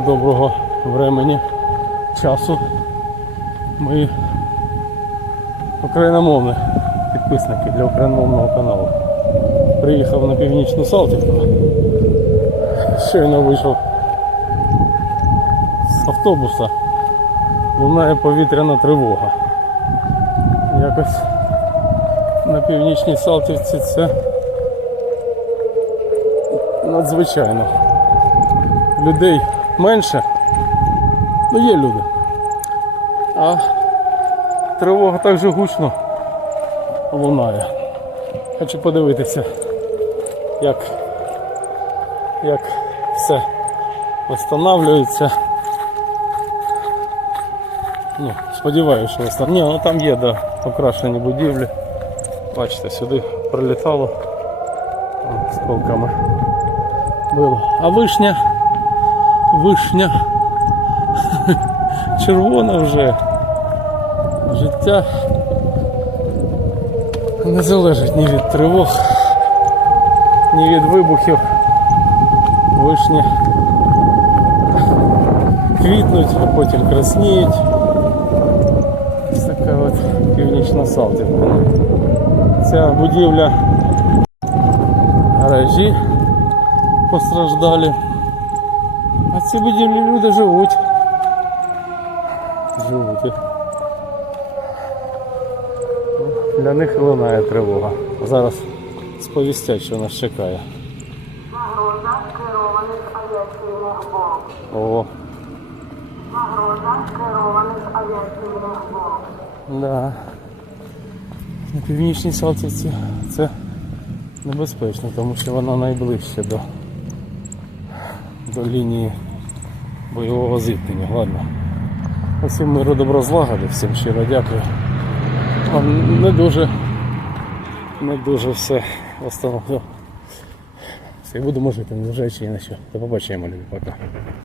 доброго времени часу. Ми україномовні підписники для україномовного каналу. Приїхав на північну Салтівку. Щойно вийшов з автобуса. Лунає повітряна тривога. Якось на північній Салтівці це надзвичайно. Людей менше, ну є люди. А тривога так же гучно лунає. Хочу подивитися, як, як все встановлюється. Ну, сподіваюся, що встан- Ні, ну там є, да, покрашені будівлі. Бачите, сюди прилітало з полками було. А вишня, вишня червона вже. Життя не залежить ні від тривог, ні від вибухів. Вишні квітнуть, а потім красніють. Ось така от північна Салтівка. Ця будівля гаражі постраждалі. А в цій будівлі люди живуть. Живуть. Для них лунає тривога. Зараз сповістять, що нас чекає. Загроза керованих авіаційних бомб. О, Загроза керованих авіаційних бомб. да. На північній Салтівці це небезпечно, тому що вона найближче до, до лінії бойового зіткнення. Ладно. Усім миру добро злагоди, всім щиро дякую. Вам не дуже, не дуже все встановлю. Все, будемо жити, незважаючи ні на що. До побачення, люди, пока.